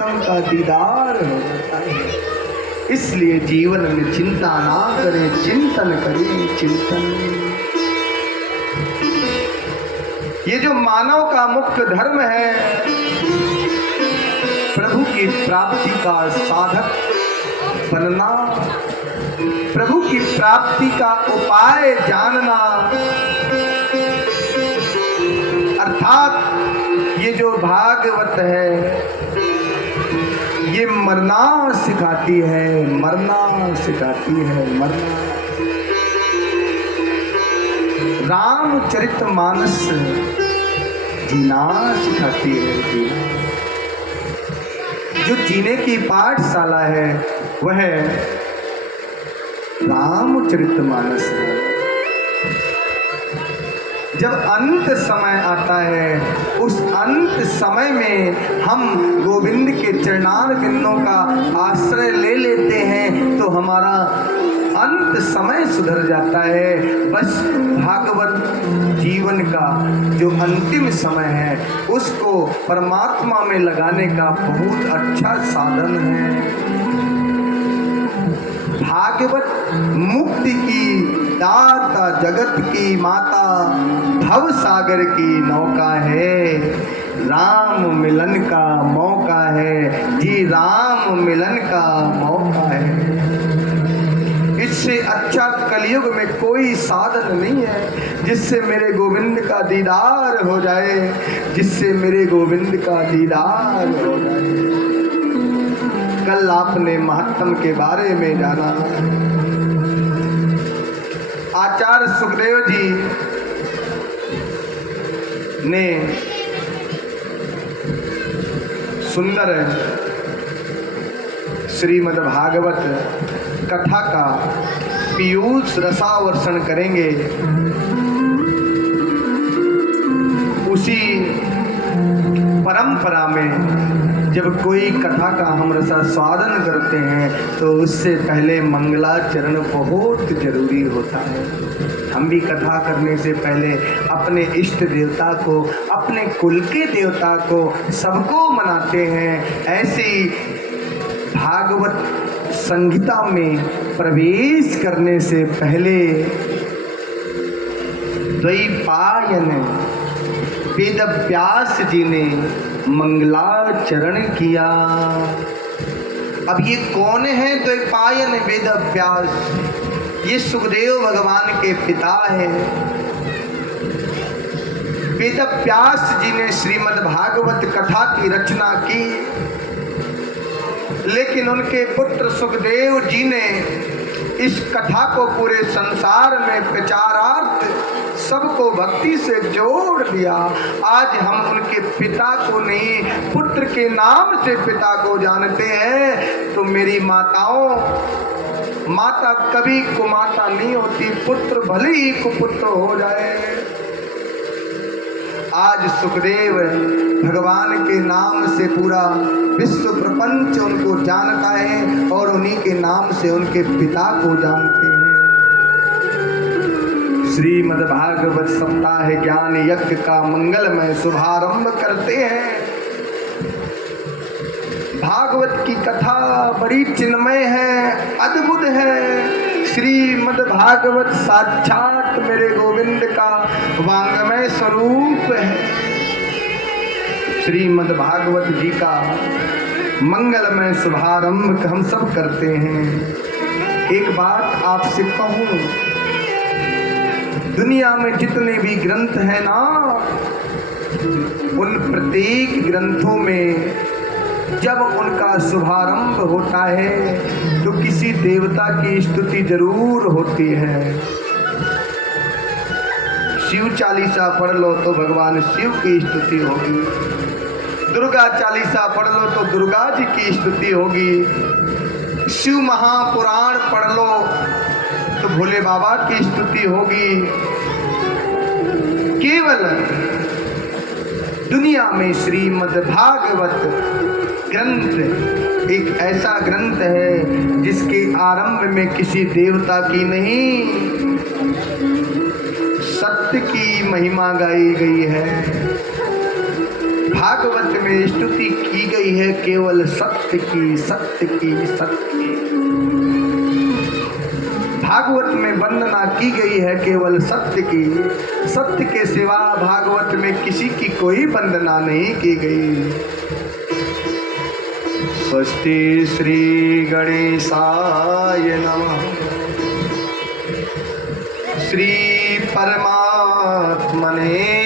का दीदार हो जाता है। इसलिए जीवन में चिंता ना करें, चिंतन करें, चिंतन। ये जो मानव का मुख्य धर्म है, प्रभु की प्राप्ति का साधक बनना, प्रभु की प्राप्ति का उपाय जानना, अर्थात ये जो भागवत है ये मरना सिखाती है, मरना सिखाती है, मरना। रामचरितमानस जीना सिखाती है, जीना। जो जीने की पाठशाला है वह रामचरितमानस है। जब अंत समय आता है, उस अंत समय में हम गोविंद के चरणार बिंदों का आश्रय ले लेते हैं तो हमारा अंत समय सुधर जाता है। बस भागवत जीवन का जो अंतिम समय है उसको परमात्मा में लगाने का बहुत अच्छा साधन है। भागवत मुक्ति की दाता, जगत की माता, भव सागर की नौका है, राम मिलन का मौका है जी, राम मिलन का मौका है। इससे अच्छा कलयुग में कोई साधन नहीं है जिससे मेरे गोविंद का दीदार हो जाए, जिससे मेरे गोविंद का दीदार हो जाए। कल आपने महात्म के बारे में जाना। आचार्य सुखदेव जी ने सुंदर श्रीमद् भागवत कथा का पीयूष रसावर्षण करेंगे। उसी परंपरा में जब कोई कथा का हम रसास्वादन करते हैं तो उससे पहले मंगलाचरण बहुत जरूरी होता है। हम भी कथा करने से पहले अपने इष्ट देवता को, अपने कुल के देवता को, सबको मनाते हैं। ऐसे ही भागवत संहिता में प्रवेश करने से पहले द्वैपायन वेद व्यास जी ने मंगलाचरण किया। अब ये कौन है द्वैपायन वेद व्यास? ये सुखदेव भगवान के पिता हैं। वेद व्यास जी ने श्रीमद् भागवत कथा की रचना की, लेकिन उनके पुत्र सुखदेव जी ने इस कथा को पूरे संसार में प्रचारार्थ सबको भक्ति से जोड़ दिया। आज हम उनके पिता को नहीं, पुत्र के नाम से पिता को जानते हैं। तो मेरी माताओं, माता कभी कुमाता नहीं होती, पुत्र भले ही कुपुत्र हो जाए। आज सुखदेव भगवान के नाम से पूरा विश्व प्रपंच उनको जानता है और उन्हीं के नाम से उनके पिता को जानते हैं। श्रीमद् भागवत सप्ताह ज्ञान यज्ञ का मंगलमय शुभारंभ करते हैं। भागवत की कथा बड़ी चिन्मय है, अद्भुत है। श्रीमद् भागवत साक्षात मेरे गोविंद का वांगमय स्वरूप है। श्रीमद् भागवत जी का मंगलमय शुभारंभ हम सब करते हैं। एक बात आपसे कहूं, दुनिया में जितने भी ग्रंथ हैं ना, उन प्रत्येक ग्रंथों में जब उनका शुभारंभ होता है तो किसी देवता की स्तुति जरूर होती है। शिव चालीसा पढ़ लो तो भगवान शिव की स्तुति होगी, दुर्गा चालीसा पढ़ लो तो दुर्गा जी की स्तुति होगी, शिव महापुराण पढ़ लो तो भोले बाबा की स्तुति होगी। केवल दुनिया में श्रीमद् भागवत ग्रंथ एक ऐसा ग्रंथ है जिसके आरंभ में किसी देवता की नहीं, सत्य की महिमा गाई गई है। भागवत में स्तुति की गई है केवल सत्य की, सत्य की, सत्य की। भागवत में वंदना की गई है केवल सत्य की। सत्य के सिवा भागवत में किसी की कोई वंदना नहीं की गई। स्वस्ति श्री गणेशाय नमः। श्री परमात्मने